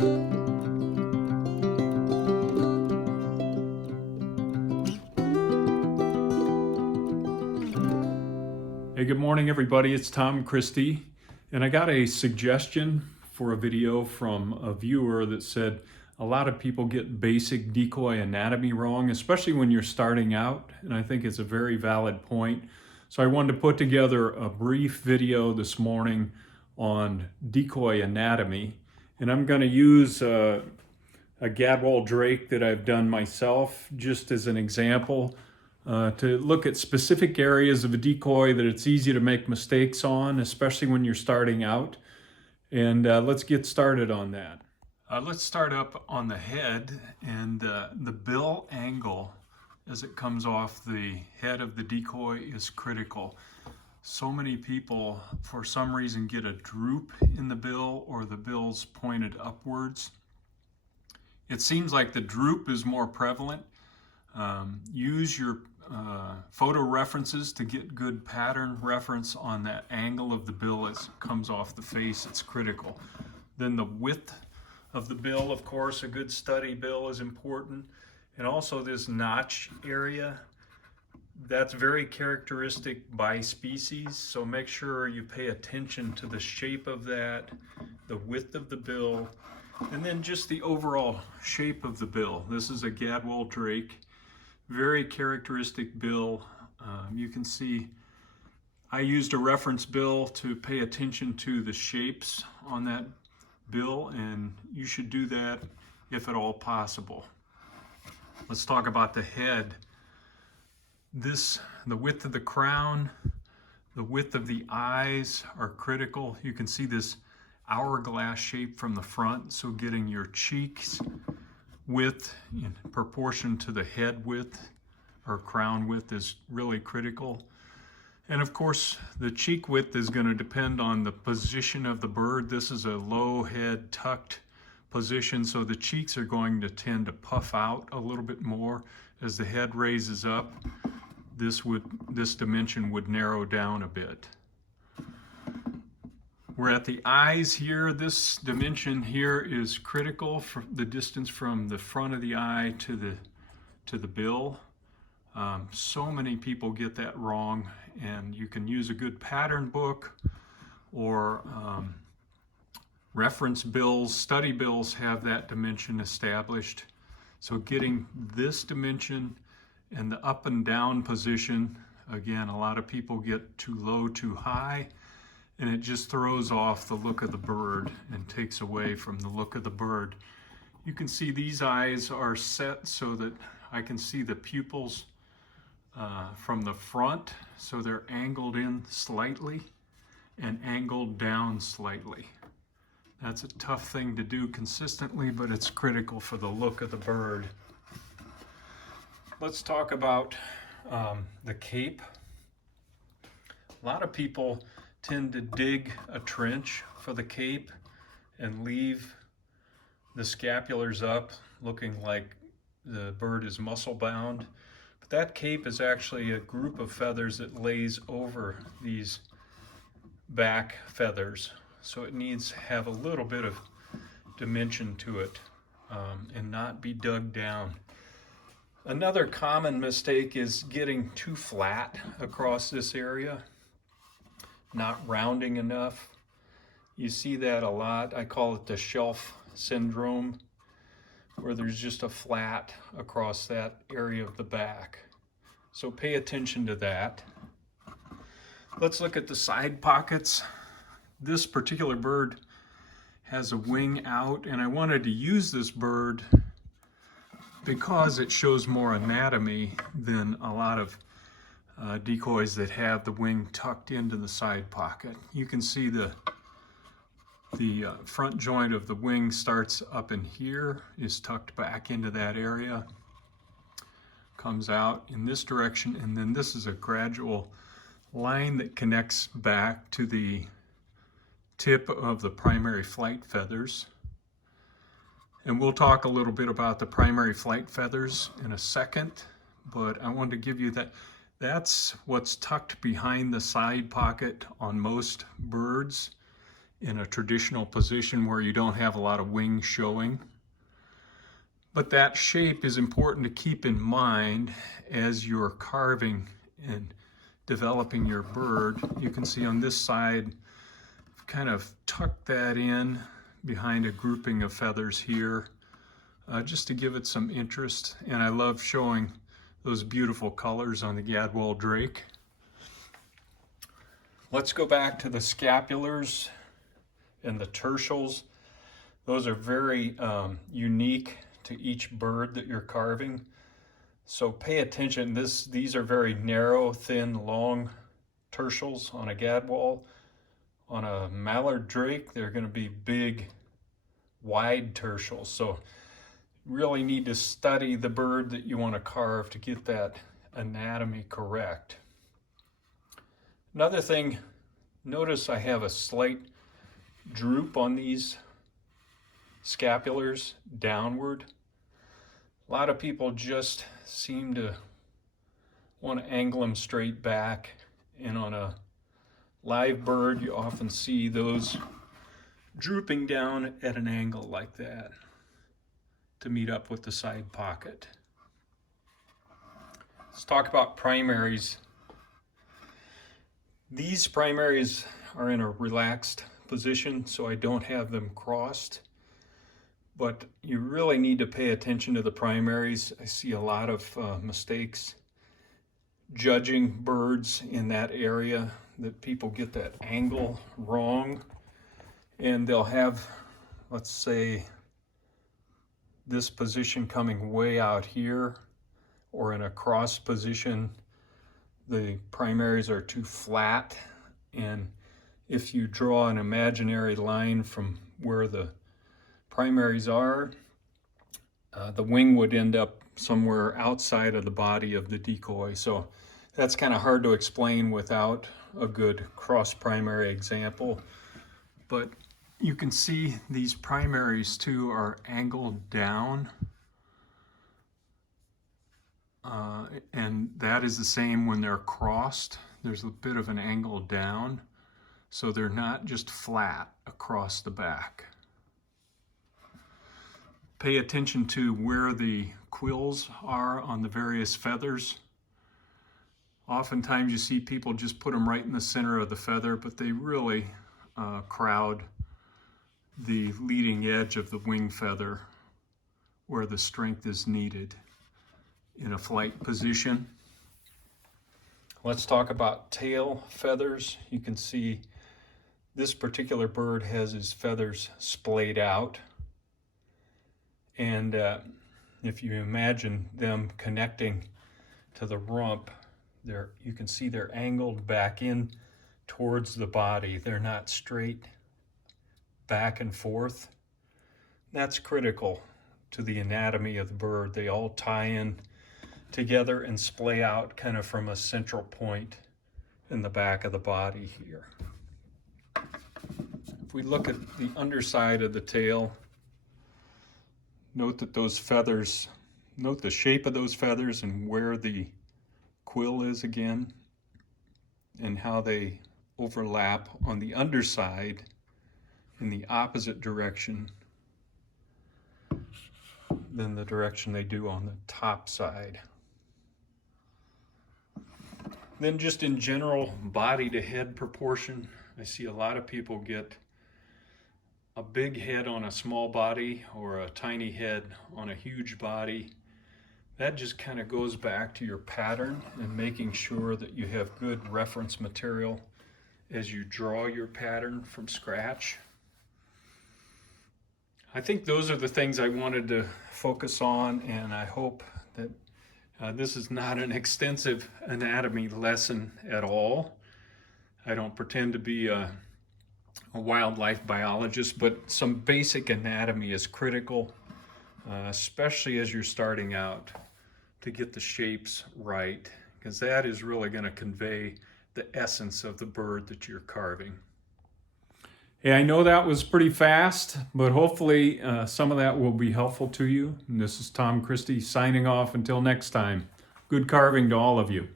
Hey, good morning everybody, it's Tom Christie, and I got a suggestion for a video from a viewer that said a lot of people get basic decoy anatomy wrong, especially when you're starting out, and I think it's a very valid point. So I wanted to put together a brief video this morning on decoy anatomy, and I'm going to use a gadwall drake that I've done myself just as an example. To look at specific areas of a decoy that it's easy to make mistakes on, especially when you're starting out. And let's get started on that. Let's start up on the head, and the bill angle as it comes off the head of the decoy is critical. So many people, for some reason, get a droop in the bill or the bill's pointed upwards. It seems like the droop is more prevalent. Use your photo references to get good pattern reference on that angle of the bill as it comes off the face. It's critical. Then the width of the bill, of course, a good study bill is important. And also this notch area, that's very characteristic by species. So make sure you pay attention to the shape of that, the width of the bill, and then just the overall shape of the bill. This is a gadwall drake. Very characteristic bill. You can see I used a reference bill to pay attention to the shapes on that bill, and you should do that if at all possible. Let's talk about the head. The width of the crown, the width of the eyes are critical. You can see this hourglass shape from the front, so getting your cheeks width in proportion to the head width or crown width is really critical. And of course, the cheek width is going to depend on the position of the bird. This is a low head tucked position, so the cheeks are going to tend to puff out a little bit more as the head raises up. This dimension would narrow down a bit. We're at the eyes here. This dimension here is critical for the distance from the front of the eye to the bill. So many people get that wrong, and you can use a good pattern book or reference bills. Study bills have that dimension established. So getting this dimension and the up and down position, again, a lot of people get too low, too high, and it just throws off the look of the bird and takes away from the look of the bird. You can see these eyes are set so that I can see the pupils from the front, so they're angled in slightly and angled down slightly. That's a tough thing to do consistently, but it's critical for the look of the bird. Let's talk about the cape. A lot of people tend to dig a trench for the cape and leave the scapulars up looking like the bird is muscle bound. But that cape is actually a group of feathers that lays over these back feathers. So it needs to have a little bit of dimension to it and not be dug down. Another common mistake is getting too flat across this area, not rounding enough. You see that a lot. I call it the shelf syndrome, where there's just a flat across that area of the back. So pay attention to that. Let's look at the side pockets. This particular bird has a wing out, and I wanted to use this bird because it shows more anatomy than a lot of decoys that have the wing tucked into the side pocket. You can see the front joint of the wing starts up in here, is tucked back into that area, comes out in this direction, and then this is a gradual line that connects back to the tip of the primary flight feathers. And we'll talk a little bit about the primary flight feathers in a second, but I wanted to give you that. That's what's tucked behind the side pocket on most birds. in a traditional position where you don't have a lot of wings showing. But that shape is important to keep in mind as you're carving and developing your bird. You can see on this side, kind of tuck that in behind a grouping of feathers here, just to give it some interest. And I love showing those beautiful colors on the Gadwall drake. Let's go back to the scapulars and the tertials. Those are very unique to each bird that you're carving. So pay attention. These are very narrow, thin, long tertials on a Gadwall. On a mallard drake, they're going to be big, wide tertials. So really need to study the bird that you want to carve to get that anatomy correct. Another thing, notice I have a slight droop on these scapulars downward. A lot of people just seem to want to angle them straight back, and on a live bird you often see those drooping down at an angle like that to meet up with the side pocket. Let's talk about primaries. These primaries are in a relaxed position, so I don't have them crossed, but you really need to pay attention to the primaries. I see a lot of mistakes judging birds in that area, that people get that angle wrong, and they'll have, let's say, this position coming way out here, or in a cross position, the primaries are too flat. And if you draw an imaginary line from where the primaries are, the wing would end up somewhere outside of the body of the decoy. So that's kind of hard to explain without a good cross primary example. But you can see these primaries too are angled down, and that is the same when they're crossed. There's a bit of an angle down, so they're not just flat across the back. Pay attention to where the quills are on the various feathers. Oftentimes you see people just put them right in the center of the feather, but they really crowd the leading edge of the wing feather where the strength is needed in a flight position. Let's talk about tail feathers. You can see this particular bird has his feathers splayed out, and if you imagine them connecting to the rump, you can see they're angled back in towards the body. They're not straight back and forth. That's critical to the anatomy of the bird. They all tie in together and splay out kind of from a central point in the back of the body here. If we look at the underside of the tail, note that those feathers, note the shape of those feathers and where the quill is again, and how they overlap on the underside in the opposite direction than the direction they do on the top side. Then just in general, body to head proportion. I see a lot of people get a big head on a small body or a tiny head on a huge body. That just kind of goes back to your pattern and making sure that you have good reference material as you draw your pattern from scratch. I think those are the things I wanted to focus on, and I hope that this is not an extensive anatomy lesson at all. I don't pretend to be a wildlife biologist, but some basic anatomy is critical, especially as you're starting out, to get the shapes right, because that is really going to convey the essence of the bird that you're carving. Hey, I know that was pretty fast, but hopefully some of that will be helpful to you. And this is Tom Christie signing off until next time. Good carving to all of you.